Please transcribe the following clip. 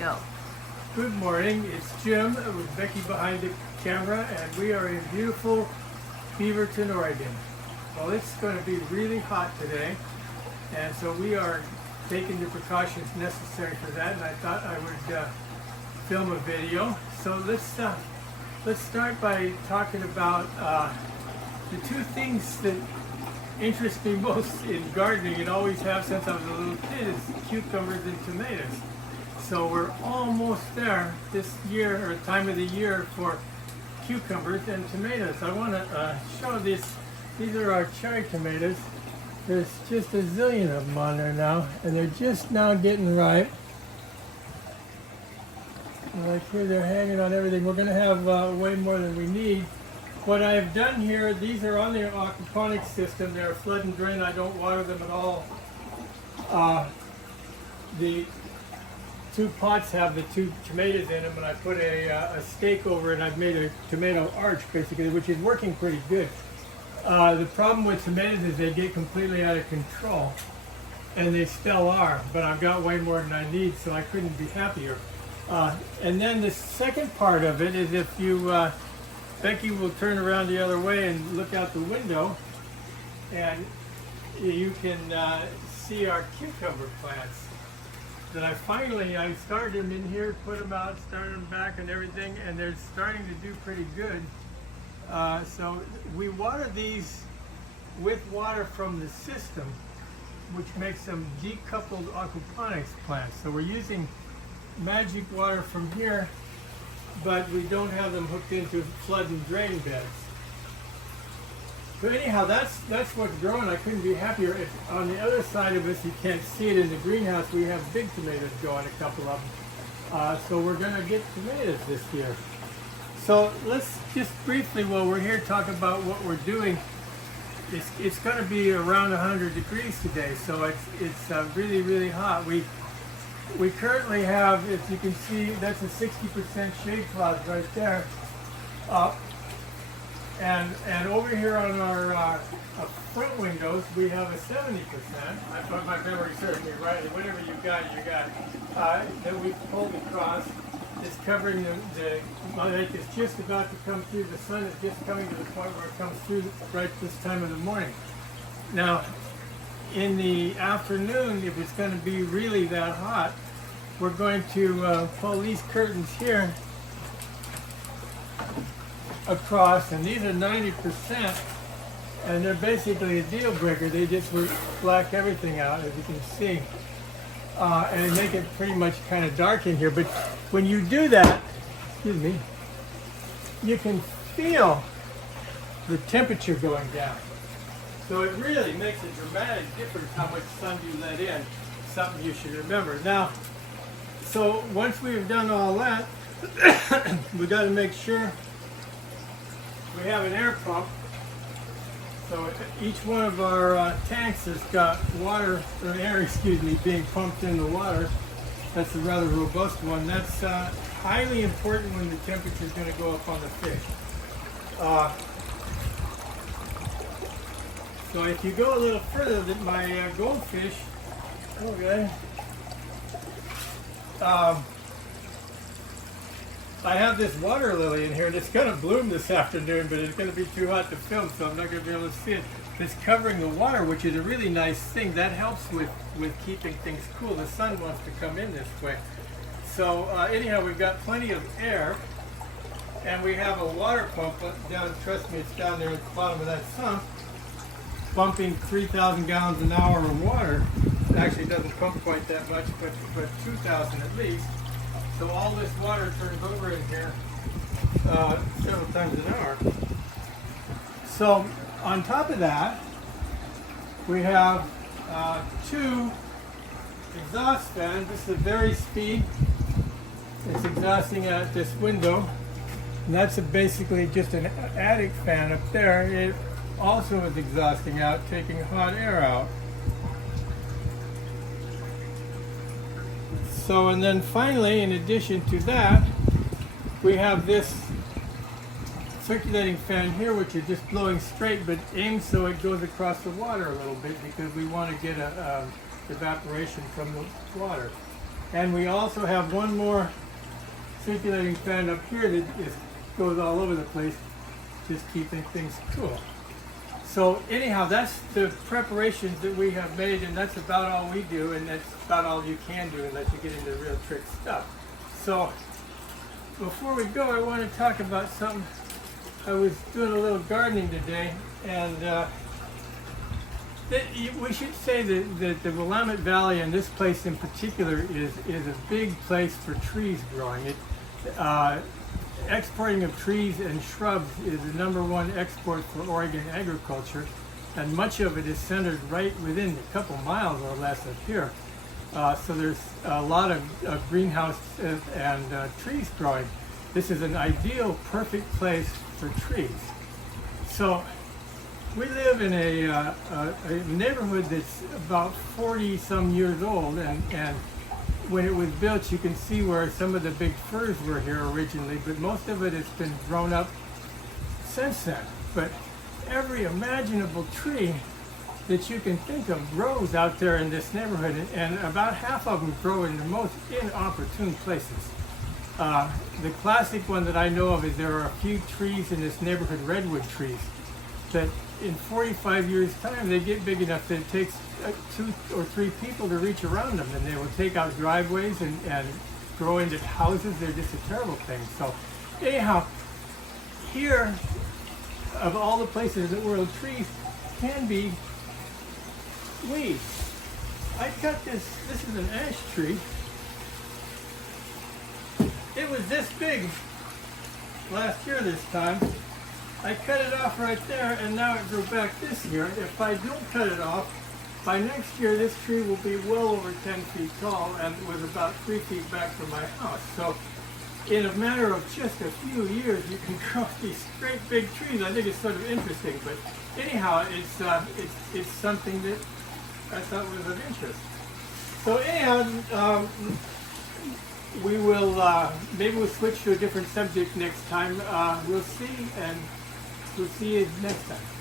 go. Good morning, it's Jim with Becky behind the camera, and we are in beautiful Beaverton, Oregon. Well, it's going to be really hot today, and so we are taking the precautions necessary for that, and I thought I would film a video. So let's start by talking about the two things that interest me most in gardening and always have since I was a little kid is cucumbers and tomatoes. So we're almost there this year, or time of the year, for cucumbers and tomatoes. I want to show this. These are our cherry tomatoes. There's just a zillion of them on there now, and they're just now getting ripe. Like here, they're hanging on everything. We're going to have way more than we need. What I've done here, these are on the aquaponics system. They're flood and drain. I don't water them at all. The two pots have the two tomatoes in them, and I put a stake over it, and I've made a tomato arch, basically, which is working pretty good. The problem with tomatoes is they get completely out of control, and they still are, but I've got way more than I need, so I couldn't be happier. And then the second part of it is if you, Becky will turn around the other way and look out the window, and you can see our cucumber plants. That I started them in here, put them out, started them back and everything, and they're starting to do pretty good. So we water these with water from the system, which makes them decoupled aquaponics plants. So we're using magic water from here, but we don't have them hooked into flood and drain beds. But anyhow, that's what's growing. I couldn't be happier. On the other side of us, you can't see it in the greenhouse, we have big tomatoes growing, a couple of them. So we're going to get tomatoes this year. So let's just briefly, while we're here, talk about what we're doing. It's going to be around 100 degrees today, so it's really, really hot. We currently have, if you can see, that's a 60% shade cloud right there. And over here on our front windows, we have a 70%. I thought my memory serves me right. Whatever you got, you got. That we pulled across. It's covering the light is just about to come through. The sun is just coming to the point where it comes through right this time of the morning. Now, in the afternoon, if it's going to be really that hot, we're going to pull these curtains here across, and these are 90%, and they're basically a deal breaker. They just black everything out, as you can see, and they make it pretty much kind of dark in here. But when you do that, excuse me, you can feel the temperature going down. So it really makes a dramatic difference how much sun you let in. Something you should remember. Now, so once we've done all that, we got to make sure we have an air pump. So each one of our tanks has got water, or air, excuse me, being pumped in the water. That's a rather robust one. That's highly important when the temperature is going to go up on the fish. So if you go a little further, that my goldfish, okay. I have this water lily in here, and it's going to bloom this afternoon, but it's going to be too hot to film, so I'm not going to be able to see it. It's covering the water, which is a really nice thing. That helps with keeping things cool. The sun wants to come in this way. So anyhow, we've got plenty of air, and we have a water pump down, trust me, it's down there at the bottom of that sump, pumping 3,000 gallons an hour of water. It actually doesn't pump quite that much, but 2,000 at least. So all this water turns over in here several times an hour. So on top of that, we have two exhaust fans. This is a very speed. It's exhausting at this window. And that's basically just an attic fan up there. It also is exhausting out, taking hot air out. So, and then finally, in addition to that, we have this circulating fan here, which is just blowing straight, but aimed so it goes across the water a little bit, because we want to get evaporation from the water. And we also have one more circulating fan up here that goes all over the place, just keeping things cool. So anyhow, that's the preparations that we have made, and that's about all we do, and that's about all you can do unless you get into real trick stuff. So before we go, I want to talk about something. I was doing a little gardening today, and we should say that the Willamette Valley, and this place in particular, is a big place for trees growing. Exporting of trees and shrubs is the #1 export for Oregon agriculture, and much of it is centered right within a couple miles or less of here. So there's a lot of greenhouse and trees growing. This is an ideal, perfect place for trees. So we live in a neighborhood that's about 40 some years old, and when it was built, you can see where some of the big firs were here originally, but most of it has been grown up since then. But every imaginable tree that you can think of grows out there in this neighborhood, and about half of them grow in the most inopportune places. The classic one that I know of is there are a few trees in this neighborhood, redwood trees, that in 45 years' time they get big enough that it takes 2 or 3 people to reach around them, and they will take out driveways and grow into houses. They're just a terrible thing. So anyhow, here, of all the places in the world, trees can be weeds. I cut this is an ash tree. It was this big last year this time. I cut it off right there, and now it grew back this year. If I don't cut it off, by next year this tree will be well over 10 feet tall and was about 3 feet back from my house. So in a matter of just a few years, you can grow these great big trees. I think it's sort of interesting, but anyhow, it's something that I thought was of interest. So anyhow, we will maybe we'll switch to a different subject next time. We'll see, and we'll see you next time.